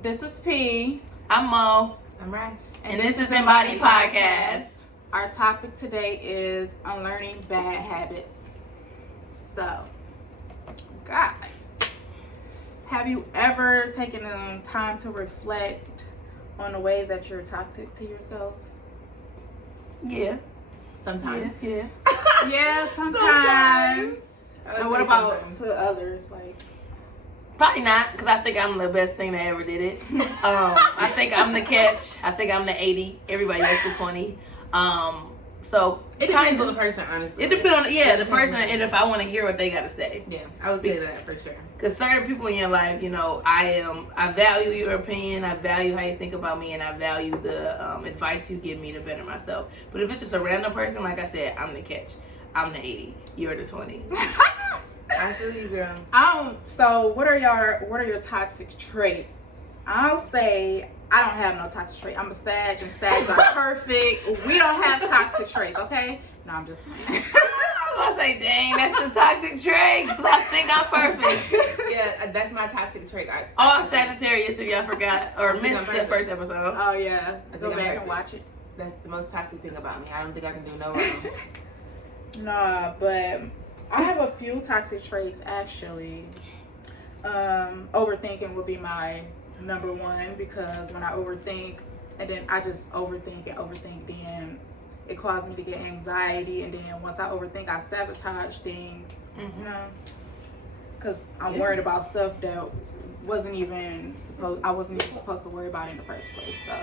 This is P. I'm Mo. I'm right. And this is Embody Podcast. Our topic today is unlearning bad habits. So, guys, have you ever taken time to reflect on the ways that you're toxic to yourselves? Yeah. Sometimes. Yeah. Yeah, sometimes. And what about sometimes. to others? Like, Probably not, because I think I'm the best thing that ever did it. I think I'm the catch. I think I'm the 80. Everybody else the 20. So It depends on the person, honestly. It depends on the person, and if I want to hear what they got to say. Yeah, I would say that for sure. Because certain people in your life, you know, I value your opinion, I value how you think about me, and I value the advice you give me to better myself. But if it's just a random person, like I said, I'm the catch. I'm the 80. You're the 20. I feel you, girl. So what are your toxic traits? I'll say I don't have no toxic trait. I'm a Sag, and Sags are perfect. We don't have toxic traits, okay? No, I'm just playing. I was say, dang, that's the toxic trait. 'Cause I think I'm perfect. Yeah, that's my toxic trait. All Sagittarius, if y'all forgot or missed the perfect. first episode. Oh yeah, I go think I'm back and perfect. watch it. That's the most toxic thing about me. I don't think I can do no wrong. Nah, but I have a few toxic traits actually. Overthinking would be my number one, because when I overthink and then I just overthink, then it caused me to get anxiety, and then once I overthink I sabotage things, you know, because I'm worried about stuff that I wasn't even supposed to worry about in the first place. So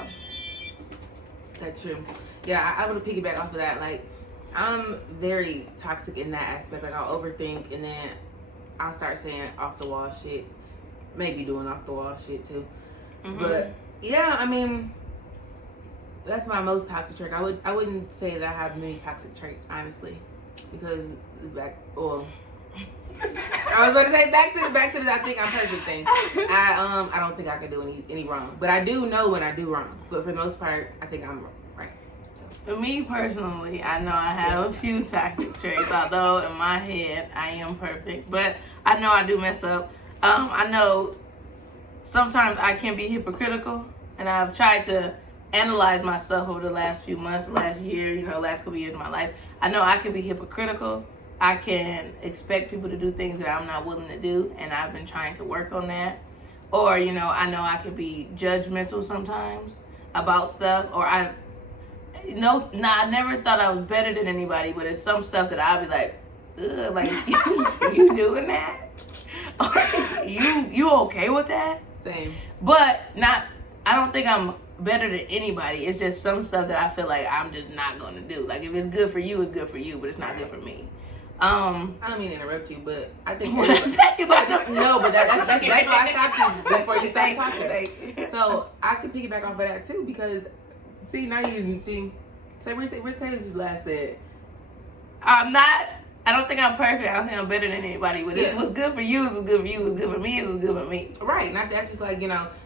That's true. Yeah, I would piggyback off of that. Like, I'm very toxic in that aspect. Like, I'll overthink, and then I'll start saying off the wall shit. Maybe doing off the wall shit too. Mm-hmm. But yeah, I mean, that's my most toxic trait. I wouldn't say that I have many toxic traits, honestly, because I was going to say back to the I think I'm perfect thing. I don't think I can do any wrong, but I do know when I do wrong. But for the most part, I think I'm right. For me personally, I know I have a few toxic traits, although in my head I am perfect. But I know I do mess up. I know sometimes I can be hypocritical, and I've tried to analyze myself over the last few months, last year, last couple years of my life. I know I can be hypocritical. I can expect people to do things that I'm not willing to do, and I've been trying to work on that. Or, I know I can be judgmental sometimes about stuff, or I never thought I was better than anybody, but it's some stuff that I'll be like, ugh, like, you doing that? you okay with that? Same. But I don't think I'm better than anybody. It's just some stuff that I feel like I'm just not gonna do. Like, if it's good for you, it's good for you, but it's not good for me. I don't mean to interrupt you, but I think What I say about no, but that's why I stopped you before you started talking. Thank you. So I can piggyback off of that too, because now you see. Say where you last said. I don't think I'm perfect. I don't think I'm better than anybody. But it's what's good for you is what's good for you. What's good for me is what's good for me. Right. Not that's just like,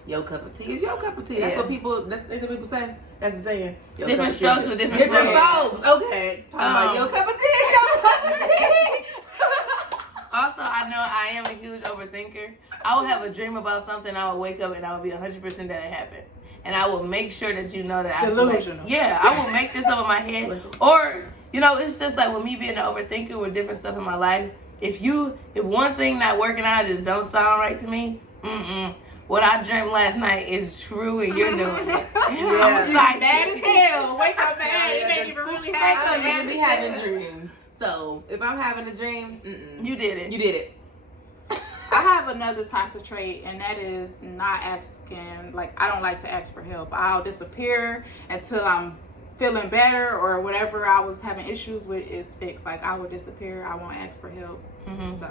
your cup of tea is your cup of tea. That's what people say. That's the saying. Different strokes for different folks. Okay. Talking about your cup of tea is your cup of tea. Also, I know I am a huge overthinker. I will have a dream about something. I will wake up and I will be 100% that it happened. And I will make sure that you know that delusional. I will make this up in my head. Or, it's just like with me being an overthinker with different stuff in my life. If one thing not working out just don't sound right to me, what I dreamt last night is true and you're doing it. Yeah. I'm like, mad as hell. Wake up mad. It ain't even really happen. I be having dreams. So if I'm having a dream, you did it. You did it. I have another toxic trait, and that is not asking. Like, I don't like to ask for help. I'll disappear until I'm feeling better, or whatever I was having issues with is fixed. Like, I will disappear. I won't ask for help. So,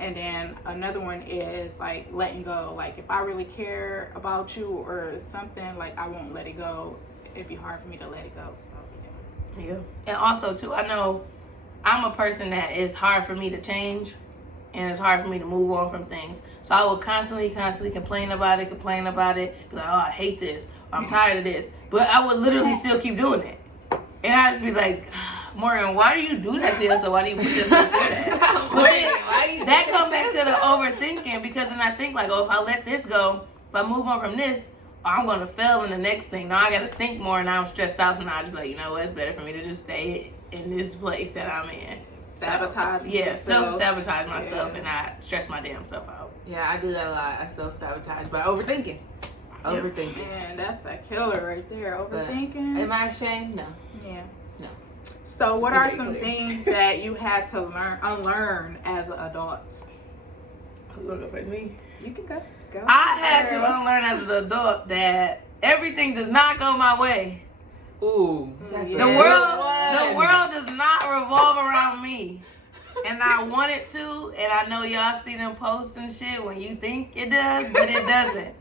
and then another one is like letting go. Like, if I really care about you or something, like, I won't let it go. It'd be hard for me to let it go. So yeah. And also too, I know I'm a person that it's hard for me to change. And it's hard for me to move on from things. So I will constantly complain about it. Be like, oh, I hate this. Or, I'm tired of this. But I would literally still keep doing it. And I'd be like, Morgan, why do you do that to yourself? Why do you put yourself through that? But then, that comes back to the overthinking, because then I think like, oh, if I let this go, If I move on from this, I'm going to fail in the next thing. Now I got to think more, and now I'm stressed out. So now I just be like, you know what? It's better for me to just stay in this place that I'm in. Sabotage. Yeah, self-sabotage myself, and I stress my damn self out. Yeah, I do that a lot. I self-sabotage by overthinking. Overthinking. Man, that's a killer right there. Overthinking. But am I ashamed? No. Yeah. No. So what are some things that you had to unlearn as an adult? Who's going to go for me? You can go. I had to unlearn as an adult that everything does not go my way. Ooh, that's the world does not revolve around me, and I want it to. And I know y'all see them posts and shit when you think it does, but it doesn't.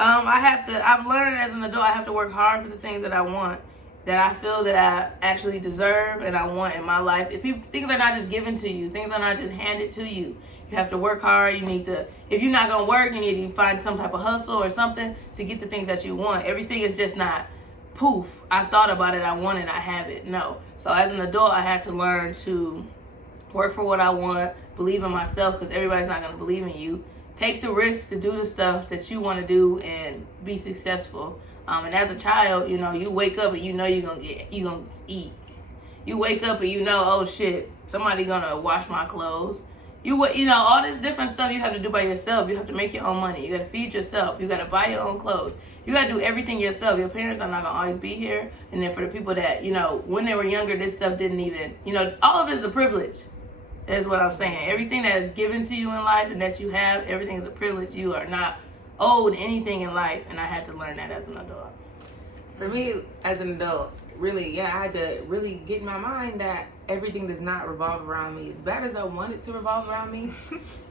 I've learned as an adult I have to work hard for the things that I want, that I feel that I actually deserve and I want in my life. Things are not just given to you, things are not just handed to you. You have to work hard. You need to, if you're not gonna work, you need to find some type of hustle or something to get the things that you want. Everything is just not poof. I thought about it, I want it, I have it. No. So as an adult, I had to learn to work for what I want, believe in myself, because everybody's not gonna believe in you. Take the risk to do the stuff that you want to do and be successful. And as a child, you know, you wake up and you know you're gonna eat. You wake up and you know, oh shit, somebody gonna wash my clothes. You know, all this different stuff you have to do by yourself. You have to make your own money. You gotta feed yourself. You gotta buy your own clothes. You gotta do everything yourself. Your parents are not gonna always be here. And then for the people that, you know, when they were younger, this stuff didn't even, you know, all of it is a privilege. That's what I'm saying. Everything that is given to you in life and that you have, everything is a privilege. You are not owed anything in life. And I had to learn that as an adult. For me, as an adult, really, I had to really get in my mind that everything does not revolve around me. As bad as I want it to revolve around me,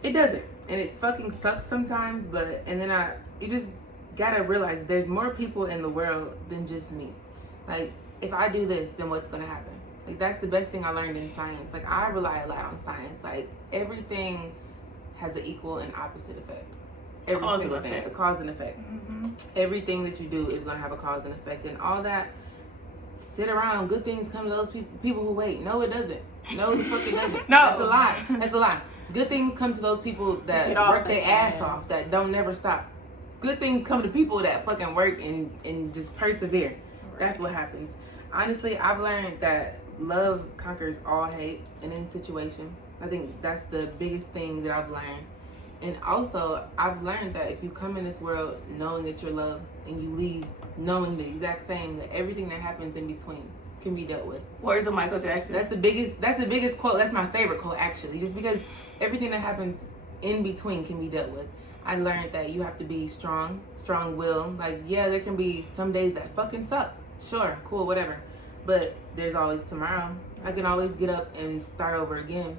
it doesn't. And it fucking sucks sometimes, you just gotta realize there's more people in the world than just me. Like, if I do this, then what's gonna happen? Like, that's the best thing I learned in science. Like, I rely a lot on science. Like, everything has an equal and opposite effect. Every single thing, a cause and effect. Mm-hmm. Everything that you do is gonna have a cause and effect, and all that. Sit around, good things come to those people who wait. No, it doesn't. No, the fuck it doesn't. No. That's a lie. That's a lie. Good things come to those people that work their ass off, that don't never stop. Good things come to people that fucking work and just persevere. Right. That's what happens. Honestly, I've learned that love conquers all hate in any situation. I think that's the biggest thing that I've learned. And also, I've learned that if you come in this world knowing that you're loved and you leave knowing the exact same, that everything that happens in between can be dealt with. Words of Michael Jackson. That's the biggest quote. That's my favorite quote, actually. Just because everything that happens in between can be dealt with. I learned that you have to be strong-willed. Like, yeah, there can be some days that fucking suck. Sure, cool, whatever. But there's always tomorrow. I can always get up and start over again.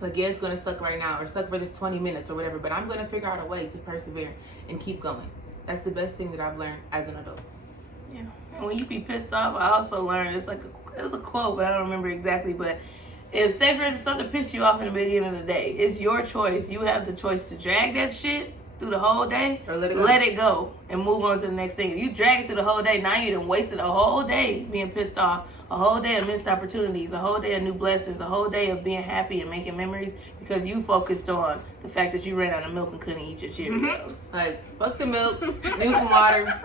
Like, yeah, it's going to suck right now or suck for this 20 minutes or whatever, but I'm going to figure out a way to persevere and keep going. That's the best thing that I've learned as an adult. Yeah. And when you be pissed off, I also learned, it was a quote, but I don't remember exactly, but if, say for instance, something pissed you off in the beginning of the day, it's your choice. You have the choice to drag that shit through the whole day or let it go and move on to the next thing. If you drag it through the whole day, now you done wasted a whole day being pissed off, a whole day of missed opportunities, a whole day of new blessings, a whole day of being happy and making memories because you focused on the fact that you ran out of milk and couldn't eat your Cheerios. Mm-hmm. Like, fuck the milk, use some water,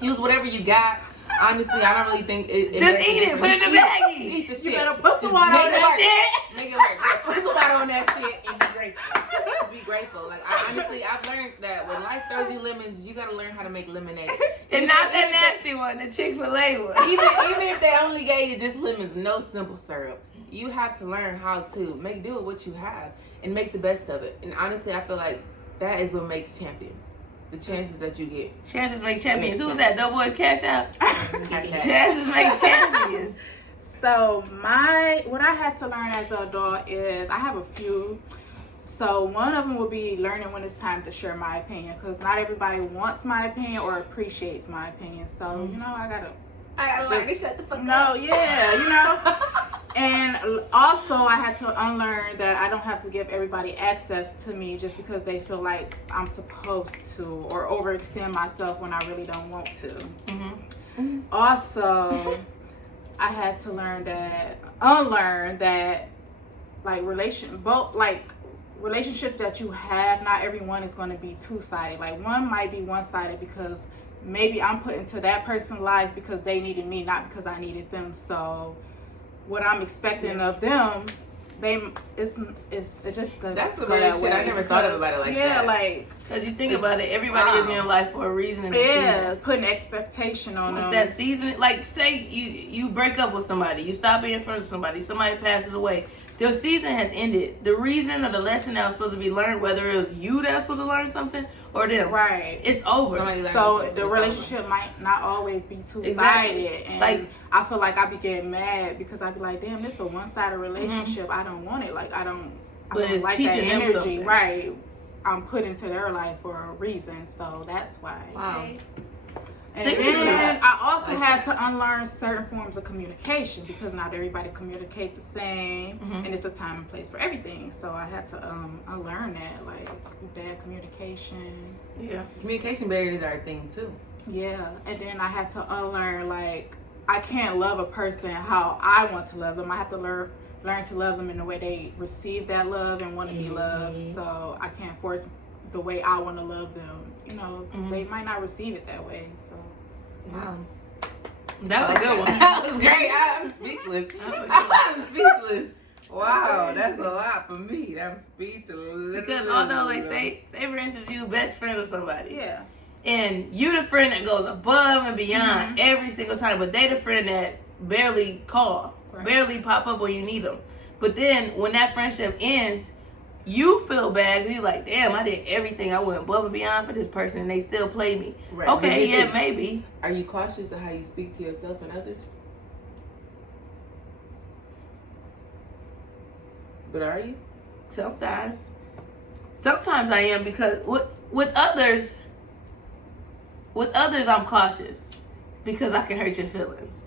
use whatever you got. Honestly, I don't really think it just eat it, put it in the baggie. Eat the shit. You better put some water on that shit. Make it work. Yeah, put some water on that shit and be grateful. Be grateful. Like, I've learned that when life throws you lemons, you gotta learn how to make lemonade. And not that nasty one, the Chick-fil-A one. Even if they only gave you just lemons, no simple syrup, you have to learn how to make do with what you have and make the best of it. And honestly, I feel like that is what makes champions. The chances that you get. Chances make champions. Who was that? Doughboys Cash Out? Chances make champions. So what I had to learn as an adult is, I have a few. So one of them would be learning when it's time to share my opinion, because not everybody wants my opinion or appreciates my opinion. So, you know, I gotta learn to shut the fuck up. No, yeah, you know. And also, I had to unlearn that I don't have to give everybody access to me just because they feel like I'm supposed to, or overextend myself when I really don't want to. Mm-hmm. Mm-hmm. Also, I had to unlearn that, like, relationships that you have, not everyone is going to be two-sided. Like one might be one-sided because maybe I'm put into that person's life because they needed me, not because I needed them. So what I'm expecting of them, it's just that's the real shit. I never thought about it like that. Yeah, like because you think about it, everybody is in your life for a reason. In the season. Putting expectation on What's them. that season? Like say you break up with somebody, you stop being friends with somebody passes away. The season has ended. The reason or the lesson that was supposed to be learned, whether it was you that was supposed to learn something or them, right? It's over. So the relationship might not always be two-sided. Exactly. And like I feel like I be getting mad because I be like, damn, this is a one-sided relationship. I don't want it. Like I don't it's like teaching that them energy. something. Right. I'm put into their life for a reason. So that's why. Wow. And then I also had to unlearn certain forms of communication because not everybody communicate the same, and it's a time and place for everything. So I had to unlearn that, like bad communication. Yeah, communication barriers are a thing too. Yeah, and then I had to unlearn like I can't love a person how I want to love them. I have to learn to love them in the way they receive that love and want to be loved. So I can't force the way I want to love them, you know, because they might not receive it that way. So, wow, that was a good one. That was great. I'm speechless. I'm speechless. Wow, that's a lot for me. I'm speechless. Because although they say for instance, you best friend with somebody, yeah, and you the friend that goes above and beyond every single time, but they the friend that barely call, barely pop up when you need them. But then when that friendship ends, you feel bad because you're like, damn, I did everything. I went above and beyond for this person and they still play me. Right. Okay, yeah, maybe. Are you cautious of how you speak to yourself and others? But are you? Sometimes I am because with others I'm cautious because I can hurt your feelings.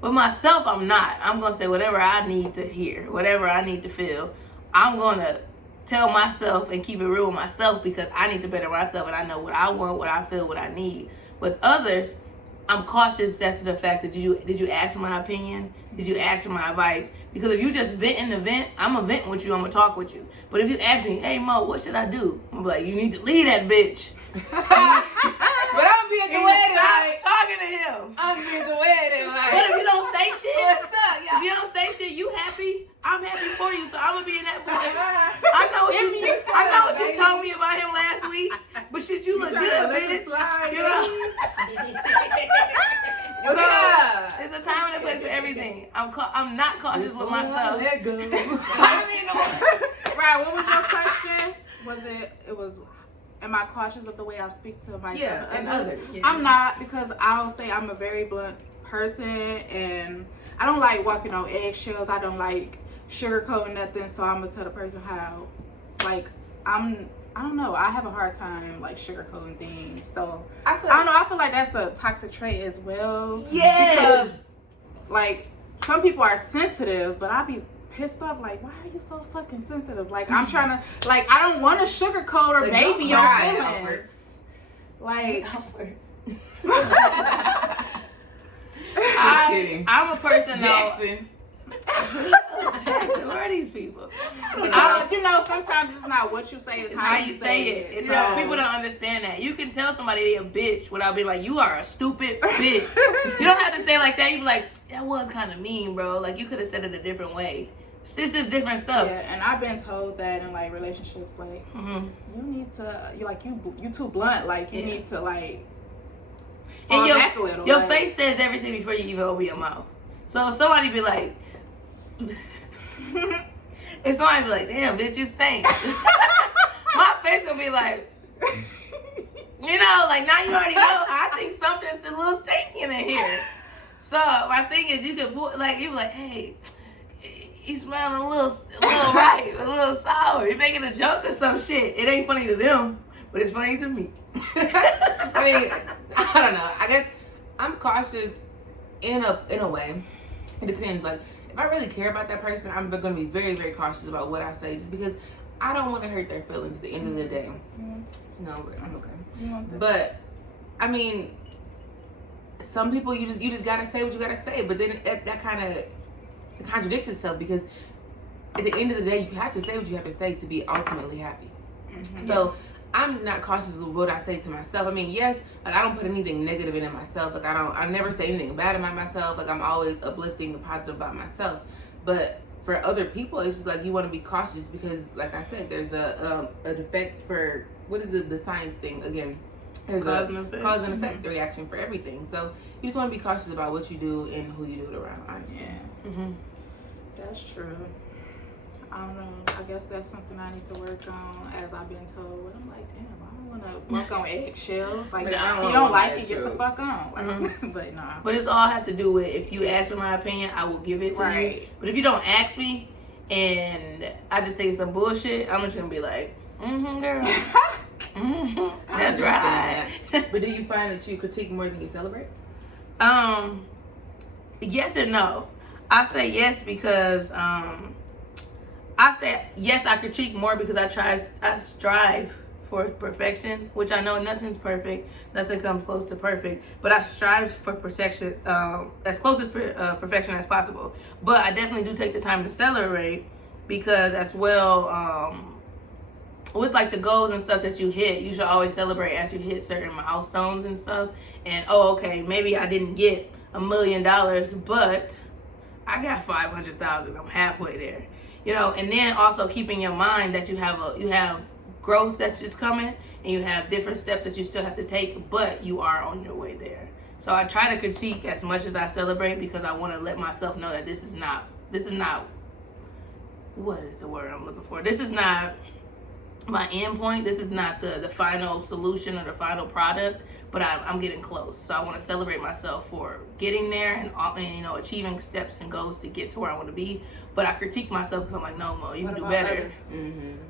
With myself, I'm not. I'm going to say whatever I need to hear, whatever I need to feel. I'm going to tell myself and keep it real with myself because I need to better myself and I know what I want, what I feel, what I need. With others, I'm cautious as to the fact that did you ask for my opinion? Did you ask for my advice? Because if you just vent in the vent, I'm going to vent with you, I'm going to talk with you. But if you ask me, hey Mo, what should I do? I'm like, you need to leave that bitch. But I'm being the way that I'm talking to him. I'm being the way that But if you don't say shit, what's up, if you don't say shit, you happy, I'm happy for you. So I'm gonna be in that boy. I know what you told me about him last week. But shit, you look good, bitch. You know? There's a time and a place for everything. I'm not cautious with myself. Right. What was your question? It was. Am I cautious of the way I speak to myself? Yeah, and others. Yeah. I'm not, because I'll say I'm a very blunt person and I don't like walking on eggshells. I don't like sugarcoating nothing. So I'm gonna tell the person how, like, I don't know. I have a hard time like sugarcoating things. So I don't know. I feel like that's a toxic trait as well. Yes. Because like some people are sensitive, but I be pissed off, like, why are you so fucking sensitive? Like, I'm trying to, like, I don't want to sugarcoat or baby your feelings. Like, I'm a person Jackson. Who are these people? You know, sometimes it's not what you say, it's how you say it. So, people don't understand that. You can tell somebody they're a bitch without being like, you are a stupid bitch. You don't have to say like that. You be like, that was kind of mean, bro. Like, you could have said it a different way. It's just different stuff. Yeah, and I've been told that in like relationships, like you need to, you too blunt, like you need to like fall back a little. Your face says everything before you even open your mouth. So if somebody be like, if somebody be like, damn, bitch, you stink. My face gonna be like, you know, like now you already know. I think something's a little stinky in here. So my thing is, you could put like, you be like, hey. He's smelling a little right, a little sour. You're making a joke or some shit. It ain't funny to them, but it's funny to me. I mean, I don't know. I guess I'm cautious in a way. It depends. Like, if I really care about that person, I'm going to be very, very cautious about what I say, just because I don't want to hurt their feelings at the end of the day. No, I'm okay. But I mean, some people you just gotta say what you gotta say. But then that kind of it contradicts itself, because at the end of the day, you have to say what you have to say to be ultimately happy. So I'm not cautious of what I say to myself. I mean, yes, like I don't put anything negative in myself. Like I never say anything bad about myself. Like I'm always uplifting and positive about myself. But for other people, it's just like you want to be cautious because, like I said, there's a defect for, what is the science thing again? There's cause and effect reaction for everything. So you just want to be cautious about what you do and who you do it around, honestly. Yeah. That's true. I don't know. I guess that's something I need to work on, as I've been told. I'm like, damn, I don't want to work on eggshells. Like, if you don't like it, get the fuck on. Like, but nah. But it's all have to do with, if you ask for my opinion, I will give it to you. But if you don't ask me and I just think it's some bullshit, I'm just gonna be like, girl. That's right. But do you find that you critique more than you celebrate? Yes and no. I say yes because I say yes, I critique more because I strive for perfection, which I know nothing's perfect, nothing comes close to perfect, but I strive for perfection, as close to perfection as possible. But I definitely do take the time to celebrate because, as well, with like the goals and stuff that you hit, you should always celebrate as you hit certain milestones and stuff. And okay, maybe I didn't get $1 million, but I got 500,000. I'm halfway there, And then also keeping in mind that you have growth that's just coming, and you have different steps that you still have to take, but you are on your way there. So I try to critique as much as I celebrate because I want to let myself know that this is not. What is the word I'm looking for? This is not my end point. This is not the final solution or the final product, but I'm getting close. So I want to celebrate myself for getting there and achieving steps and goals to get to where I want to be. But I critique myself because I'm like, no, Mo, you can do better.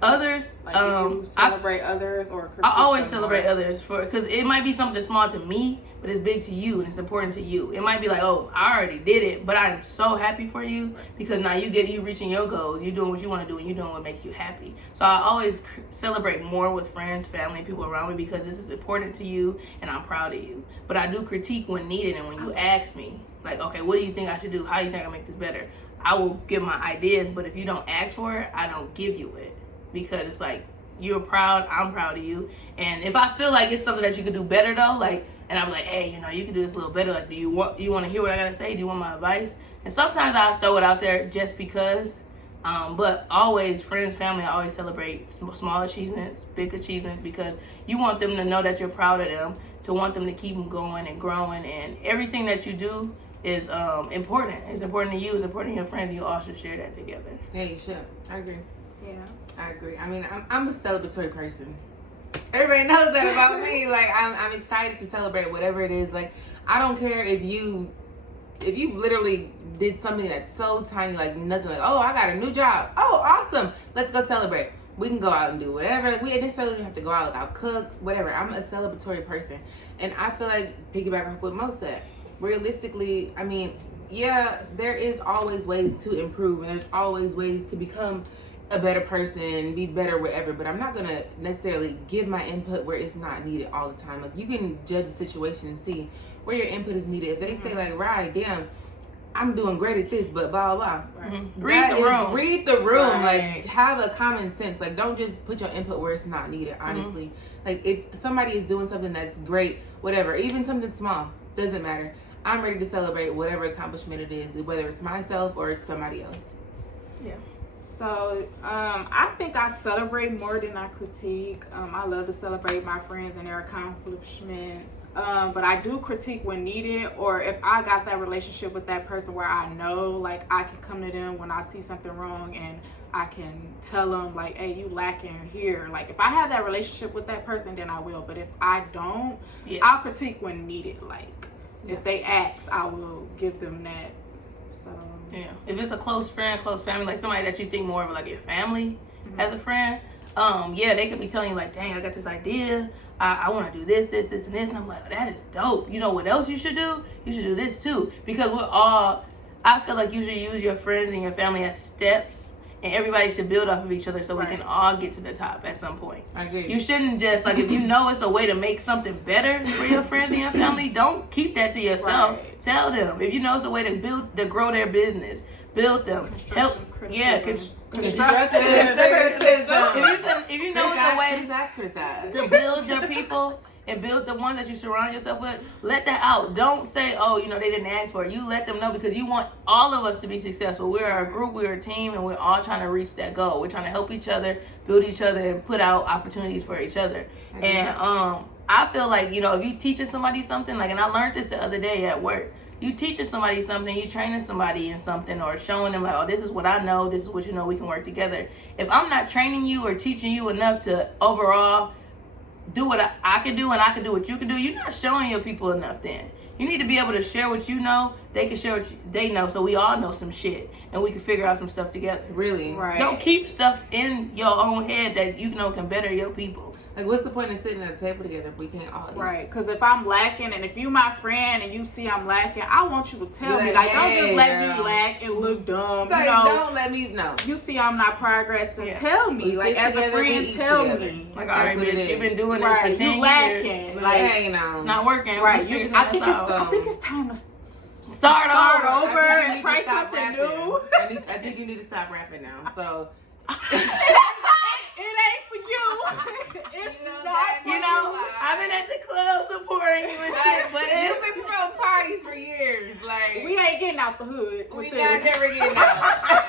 Others, like, do you celebrate others or critique I always celebrate others because it might be something small to me, but it's big to you and it's important to you. It might be like, oh, I already did it, but I'm so happy for you because now you reaching your goals. You're doing what you want to do and you're doing what makes you happy. So I always celebrate more with friends, family, and people around me because this is important to you and I'm proud of you. But I do critique when needed, and when you ask me, like, okay, what do you think I should do? How do you think I make this better? I will give my ideas, but if you don't ask for it, I don't give you it because it's like, you're proud, I'm proud of you. And if I feel like it's something that you could do better though, like, and I'm like, hey, you can do this a little better. Like, do you want to hear what I gotta say? Do you want my advice? And sometimes I'll throw it out there just because. But always, friends, family, I always celebrate small achievements, big achievements, because you want them to know that you're proud of them, to want them to keep them going and growing, and everything that you do is important. It's important to you, it's important to your friends, and you all should share that together. Yeah, you should. I agree. Yeah. I agree. I mean, I'm a celebratory person. Everybody knows that about me. Like, I'm excited to celebrate whatever it is. Like, I don't care if you literally did something that's so tiny, like nothing, like, oh, I got a new job. Oh, awesome. Let's go celebrate. We can go out and do whatever. We necessarily don't have to go out. Like, I'll cook, whatever. I'm a celebratory person. And I feel like, piggyback off what Mo said, realistically, I mean, yeah, there is always ways to improve, and there's always ways to become a better person, be better wherever, but I'm not gonna necessarily give my input where it's not needed all the time. Like, you can judge the situation and see where your input is needed. If they say like, right, damn, I'm doing great at this, but blah blah blah. Read the room. Like, have a common sense. Like, don't just put your input where it's not needed, honestly. Like, if somebody is doing something that's great, whatever, even something small, doesn't matter. I'm ready to celebrate whatever accomplishment it is, whether it's myself or it's somebody else. Yeah. So, I think I celebrate more than I critique. I love to celebrate my friends and their accomplishments. But I do critique when needed, or if I got that relationship with that person where I know, like, I can come to them when I see something wrong and I can tell them, like, hey, you lacking here. Like, if I have that relationship with that person, then I will. But if I don't, I'll critique when needed. Like, if they ask, I will give them that. So... yeah, if it's a close friend, close family, like somebody that you think more of like your family as a friend, they could be telling you like, dang, I got this idea, I want to do this, and I'm like, that is dope. You know what else you should do? You should do this too, because I feel like you should use your friends and your family as steps, and everybody should build off of each other so we can all get to the top at some point. I agree. You shouldn't just, like, if you know it's a way to make something better for your friends and your family, don't keep that to yourself. Tell them. If you know it's a way to grow their business, build them. Constructive criticism. Constructive criticism. If you know it's a way criticize. to build your people and build the ones that you surround yourself with, let that out. Don't say, oh, you know, they didn't ask for it. You let them know, because you want all of us to be successful. We're a group, we're a team, and we're all trying to reach that goal. We're trying to help each other, build each other, and put out opportunities for each other. And I feel like, you know, if you teaching somebody something, like, and I learned this the other day at work, you teaching somebody something, you training somebody in something, or showing them like, oh, this is what I know, this is what you know, we can work together. If I'm not training you or teaching you enough to overall do what I can do and I can do what you can do, you're not showing your people enough then. You need to be able to share what you know, they can share what they know, so we all know some shit and we can figure out some stuff together. Really? Right. Don't keep stuff in your own head that you know can better your people. Like, what's the point of sitting at a table together if we can't all eat? Right, because if I'm lacking, and if you my friend and you see I'm lacking, I want you to tell me. Like, don't just let me lack and look dumb. Like, you know, don't let me know. You see I'm not progressing. Yeah. Tell me. We Like, sit as a together, we friend, eat tell together. me. Like, all right, That's what bitch, it you've been is. doing this Right, for 10 you lacking. years. Like, hey, no. It's not working. Right, Let's figure I think something else out. I think it's time to Start over I think and you try need to stop something rapping. new. I think you need to stop rapping now. So, It ain't for you. It's not for You know, I've been at the club supporting you and shit, but you've been throwing parties for years. Like, We ain't getting out the hood. we with not this. never getting out.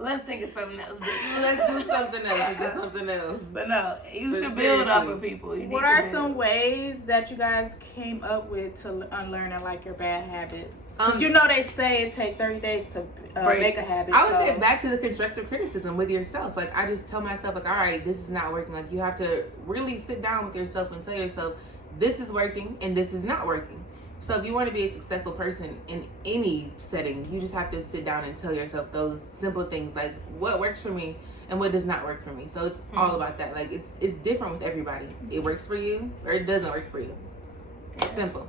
let's think of something else, bitch. Let's do something else. Let's do something else. But no, you But should build off seriously. of people. You What need are to some build. ways that you guys came up with to unlearn like your bad habits? 'Cause Um, you know they say it take 30 days to Break. make a habit. I would so. say back to the constructive criticism with yourself. Like, I just tell myself, like, all right, this is not working. Like, you have to really sit down with yourself and tell yourself, this is working and this is not working. So if you want to be a successful person in any setting, you just have to sit down and tell yourself those simple things, like what works for me and what does not work for me. So it's all about that. Like, it's different with everybody. It works for you or it doesn't work for you. It's simple.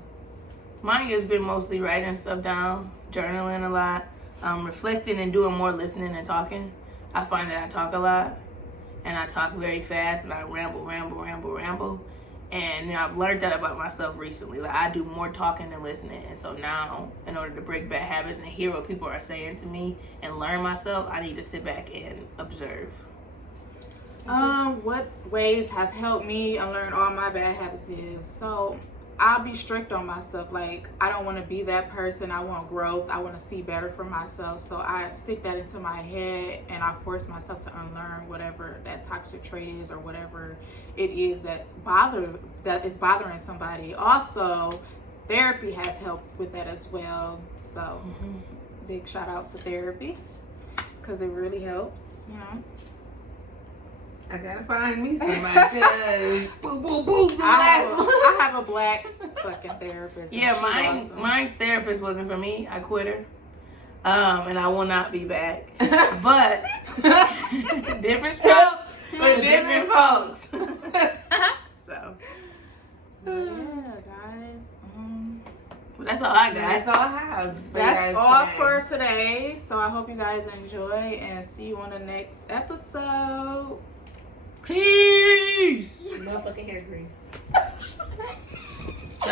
Mine has been mostly writing stuff down, journaling a lot, reflecting and doing more listening and talking. I find that I talk a lot and I talk very fast and I ramble. And you know, I've learned that about myself recently. Like, I do more talking than listening. And so now, in order to break bad habits and hear what people are saying to me and learn myself, I need to sit back and observe. What ways have helped me unlearn all my bad habits is, so I'll be strict on myself. Like, I don't want to be that person. I want growth. I want to see better for myself. So I stick that into my head and I force myself to unlearn whatever that toxic trait is or whatever it is that is bothering somebody. Also, therapy has helped with that as well. So big shout out to therapy because it really helps, you know. I gotta find me somebody. 'Cause Boo, boo, boo. I have a black fucking therapist. Yeah, and she's awesome. my therapist wasn't for me. I quit her. And I will not be back. But different strokes for different folks. So Yeah, guys. that's all I got. that's all I have. for you That's guys all today. for today. So I hope you guys enjoy and see you on the next episode. Peace. Motherfucking hair grease.